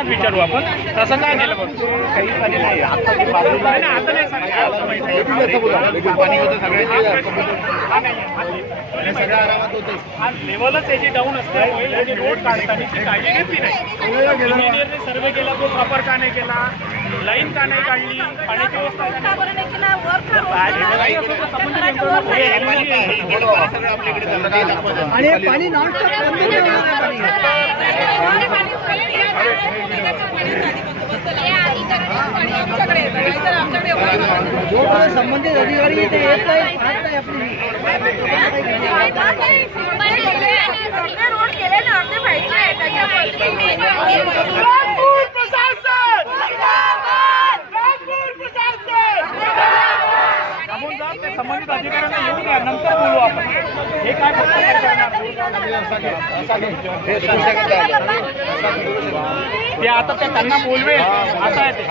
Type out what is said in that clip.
अधिकाऱ्यांनाच विचारू आपण तसं काय केलं बघ काही पाणी नाही आता ते पाणी नाही नाही, आता नाही सांगितलं पाणी होतं सगळ्याचे सगळ्या आरामात होते आज लेवलच याची डाऊन असल्यामुळे याची रोड काढताना ती काळजी घेतली नाही इंजिनियरने सर्वे केला तो प्रॉपर का नाही केला लाईन का नाही काढली पाण्याची व्यवस्था का आणि पाणी नॉन संबंधित अधिकारी इथे येत नाही पाहत नाही आपली रोड केले ना अर्धे संबंधित अधिकाऱ्यांना येऊ द्या नंतर बोलू आपण हे काय ते आता त्यांना बोलवे असं आहे ते